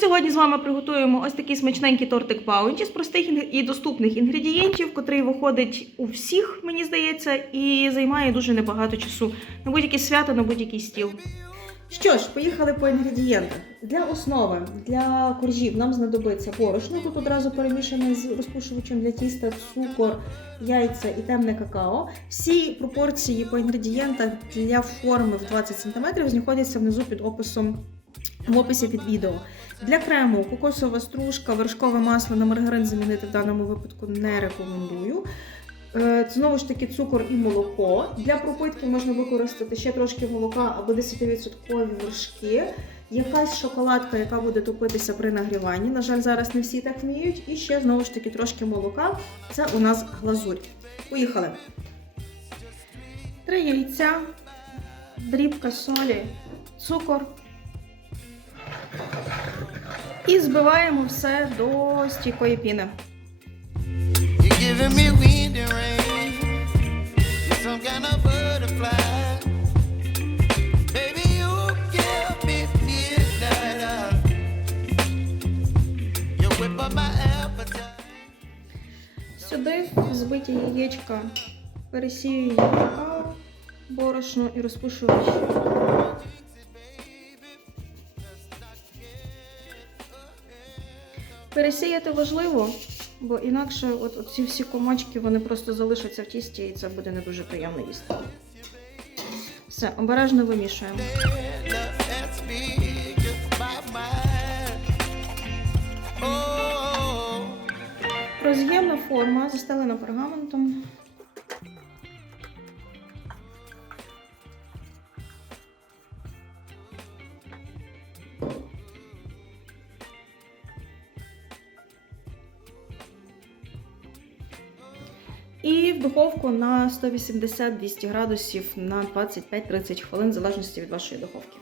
сьогодні з вами приготуємо ось такий смачненький тортик баунті з простих і доступних інгредієнтів, котрий виходить у всіх, мені здається, і займає дуже небагато часу на будь-яке свято, на будь-який стіл. Що ж, поїхали по інгредієнтах. Для основи, для коржів нам знадобиться борошно. Тут одразу перемішане з розпушувачем для тіста, цукор, яйця і темне какао. Всі пропорції по інгредієнтах для форми в 20 см знаходяться внизу під описом в описі під відео. Для крему кокосова стружка, вершкове масло на маргарин замінити в даному випадку не рекомендую. Е, Знову ж таки, цукор і молоко. Для пропитки можна використати ще трошки молока або 10% вершки. Якась шоколадка, яка буде топитися при нагріванні. На жаль, зараз не всі так вміють. І ще знову ж таки трошки молока. Це у нас глазурь. Поїхали. Три яйця, дрібка солі, цукор. І збиваємо все до стійкої піни. Сюди збиті яєчка пересію какао, борошно і розпушувач. Пересіяти важливо, бо інакше от, ці всі комочки вони просто залишаться в тісті і це буде не дуже приємно їсти. Все, обережно вимішуємо. Роз'ємна форма, застелена пергаментом. І в духовку на 180-200 градусів на 25-30 хвилин, в залежності від вашої духовки.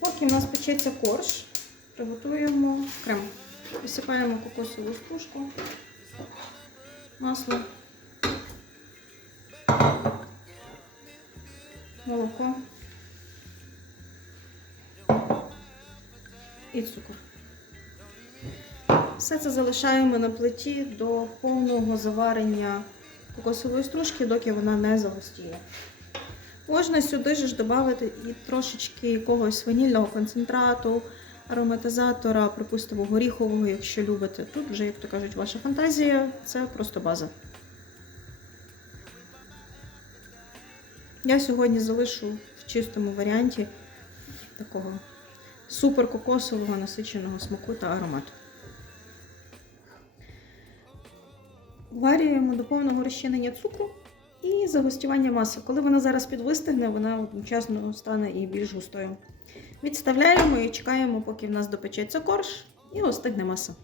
Поки в нас печеться корж, приготуємо крем. Висипаємо кокосову стружку, масло, молоко і цукор. Все це залишаємо на плиті до повного заварення кокосової стружки, доки вона не загустіє. Можна сюди ж додати і трошечки якогось ванільного концентрату, ароматизатора, припустимо, горіхового, якщо любите. Тут вже, як то кажуть, ваша фантазія, це просто база. Я сьогодні залишу в чистому варіанті такого супер кокосового насиченого смаку та аромату. Варюємо до повного розчинення цукру і загустювання маси. Коли вона зараз підвистигне, вона одночасно стане і більш густою. Відставляємо і чекаємо, поки в нас допечеться корж і остигне маса.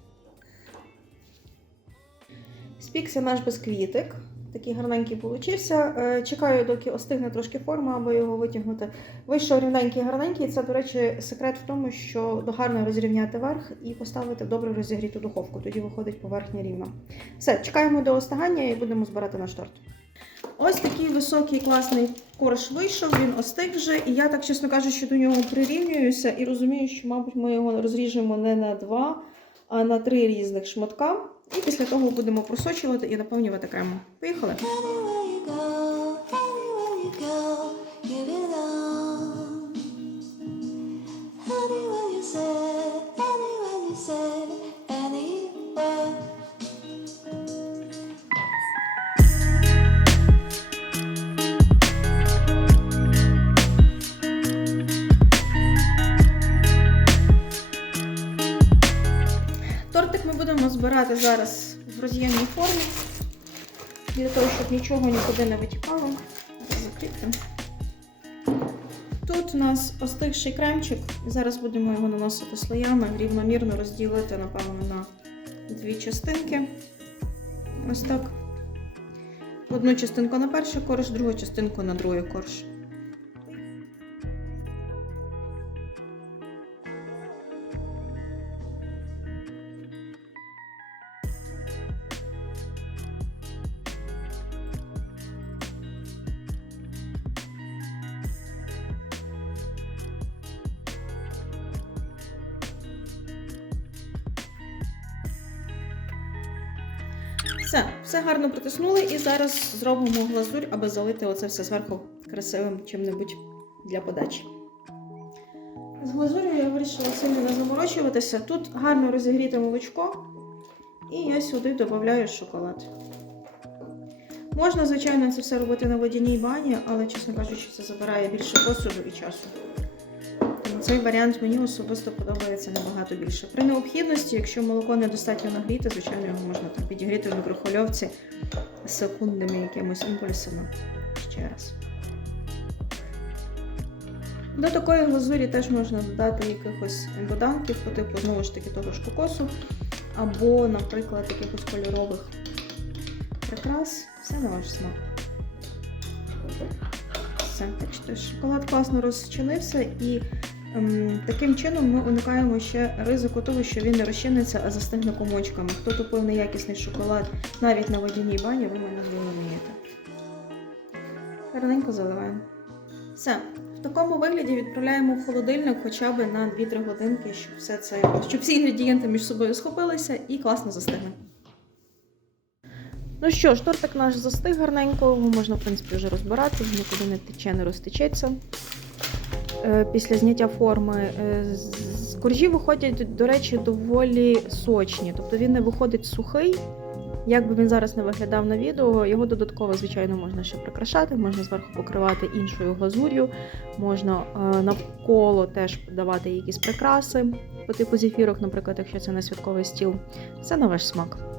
Спікся наш бісквітик. Такий гарненький получився. Е, Чекаю, доки остигне трошки форма, аби його витягнути. Вийшов рівненький гарненький. Це, до речі, секрет в тому, що гарно розрівняти верх і поставити добре розігріту духовку. Тоді виходить поверхня рівна. Все, чекаємо до остигання і будемо збирати наш торт. Ось такий високий класний корж вийшов, він остиг вже, і я так, чесно кажучи, до нього прирівнююся і розумію, що, мабуть, ми його розріжемо не на два, а на три різних шматка. І після того будемо просочувати і наповнювати крему. Поїхали! Будемо зараз в роз'ємній формі. Для того, щоб нічого нікуди не витікало. Тут у нас остигший кремчик, зараз будемо його наносити слоями, рівномірно розділити, напевно, на дві частинки. Ось так. Одну частинку на перший корж, другу частинку на другий корж. Все, все гарно притиснули і зараз зробимо глазурь, аби залити оце все зверху красивим чим-небудь для подачі. З глазур'ю я вирішила сильно не заморочуватися. Тут гарно розігріте молочко, і я сюди додаю шоколад. Можна, звичайно, це все робити на водяній бані, але, чесно кажучи, це забирає більше посуду і часу. Цей варіант мені особисто подобається набагато більше. При необхідності, якщо молоко недостатньо нагріте, звичайно, його можна там підігріти в мікрохвильовці з секундними якимось імпульсами. Ще раз. До такої глазурі теж можна додати якихось доданків, по типу знову ж таки того ж кокосу, або, наприклад, якихось кольорових прикрас. Все на ваш смак. Так що шоколад класно розчинився і таким чином ми уникаємо ще ризику того, що він не розчиниться, а застигне комочками. Хто тупив неякісний шоколад навіть на водяній бані, ви мене зрозумієте. Гарненько заливаємо. Все. В такому вигляді відправляємо в холодильник хоча б на 2-3 годинки, щоб все це, щоб всі інгредієнти між собою схопилися і класно застигли. Ну що ж, тортик наш застиг гарненько, його можна, в принципі, вже розбирати, нікуди не тече, не розтечеться. Е, Після зняття форми Е, коржі виходять, до речі, доволі сочні. Тобто він не виходить сухий. Як би він зараз не виглядав на відео, його додатково, звичайно, можна ще прикрашати, можна зверху покривати іншою глазур'ю, можна е, навколо теж давати якісь прикраси по типу зефірок, наприклад, якщо це на святковий стіл. Все на ваш смак.